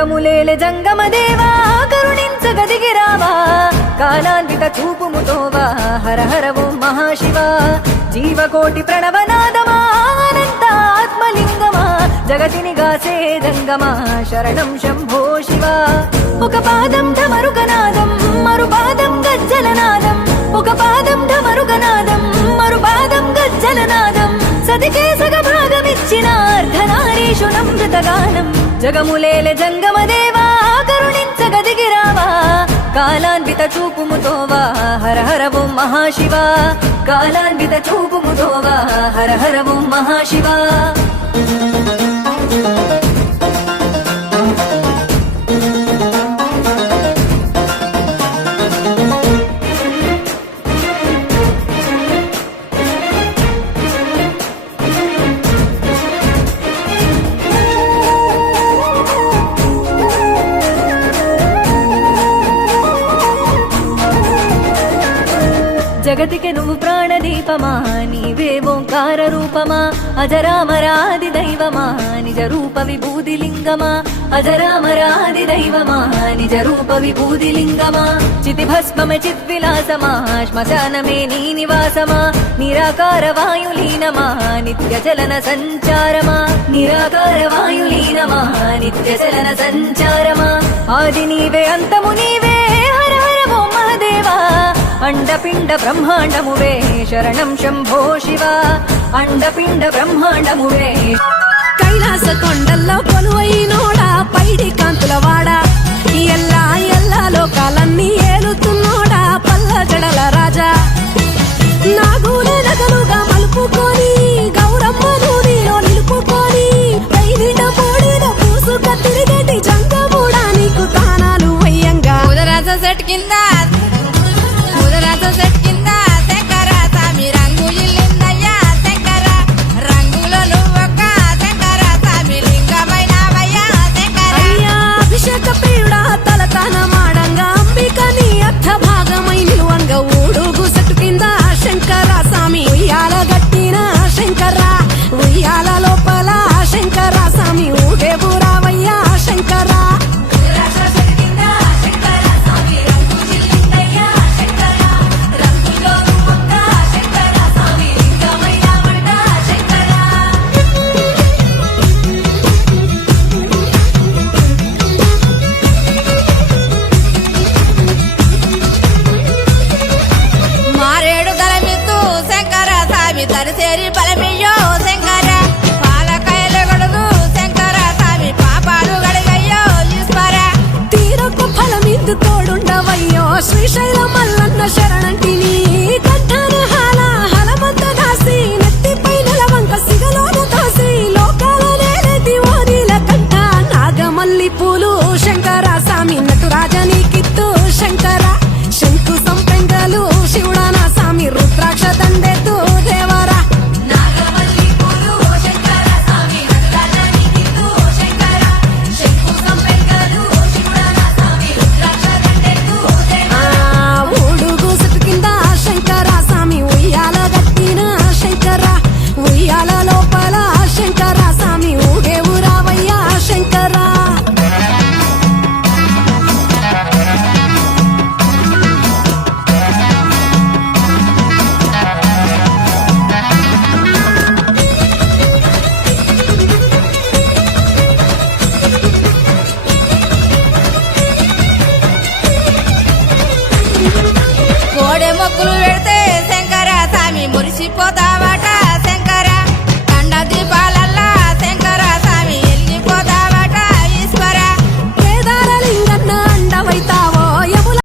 జగములేలె జంగమదేవా కరుణించగదిగిరావా కాలాన్విత చూపుముతోవా హర హర ఓం మహాశివ జీవకోటి ప్రణవనాదమా అనంత ఆత్మలింగమా జగతిని గాసే జంగమా శరణం శంభో శివ ఒక పాదం ఢమరుగనాదం మరు పాదం గజ్జలనాదం ఒక పాదం ఢమరుగనాదం మరు పాదం గజ్జలనాదం సతికే సగభాగమిచ్చిన అర్ధనారీషు నమృతగానం జగములేలె జంగమదేవా కరుణించగదిగిరావా కాలాన్విత చూపుముతోవా హర హర ఓం మహాశివ కాలాన్విత చూపుముతోవా హర హర ఓం మహాశివ జగతికి నువ్వు ప్రాణదీపమా నీవే ఓంకార రూపమా అజరామరాది దైవమా నిజ రూప విభూతి లింగమా అజరామరాది దైవమా నిజ రూప విభూతి లింగమా చితి భస్మమ చిద్విలాసమా శ్మశానమే నీ నివాసమా నిరాకార వాయులీనమా నిత్య చలన సంచారమా నిరాకార వాయులీనమా నిత్య చలన సంచారమా ఆది నీవే అంతము నీవే హర హర ఓం మహదేవా అండపిండ బ్రహ్మాండమువే శరణం శంభో శివ అండపిండ బ్రహ్మాండమువే కైలాస కొండల్లో కొలువైనోడా పైడి కాంతుల వాడా ఎల్లా ఎల్లా లోకాలన్నీ ఏలుతున్నోడా పల్ల జడల రాజా నాగుల నగలుగా మలుపుకొని గౌరమ్మను నీలో నిలుపుకొని పైనిండ మూడిన పూసుక తిరిగేటి జంగమూడా నీకు తానాలు వయ్యంగా ఉదరాజ సెట్ కింద సెట్ కింద శంకర స్వామి రంగు ఇల్లిందయ్యా శంకర రంగులో నువ్వొక్క శంకర స్వామి లింగమైనవయ్యా శంకర అయ్యా అభిషేక ప్రియుడా తలతాన మాడంగా అంబిక నీ అర్థ భాగమై నిలువంగా ఊడుగు సెట్టు కింద శంకర స్వామి ఉయ్యాల గట్టిన శంకర ఉయ్యాల లోపల శంకర స్వామి ఊగేవు రావయ్యా శంకర మారేడు దళమిత్తు శంకర స్వామి తరిసేరి బలమియ్యో శంకర పాలకాయలు గడుగు శంకర స్వామి పాపాలు గడిగయ్యో ఈశ్వర తీరొక్క ఫలమిద్దు తోడుండవయ్యో శ్రీశైల మల్లన్న శరణం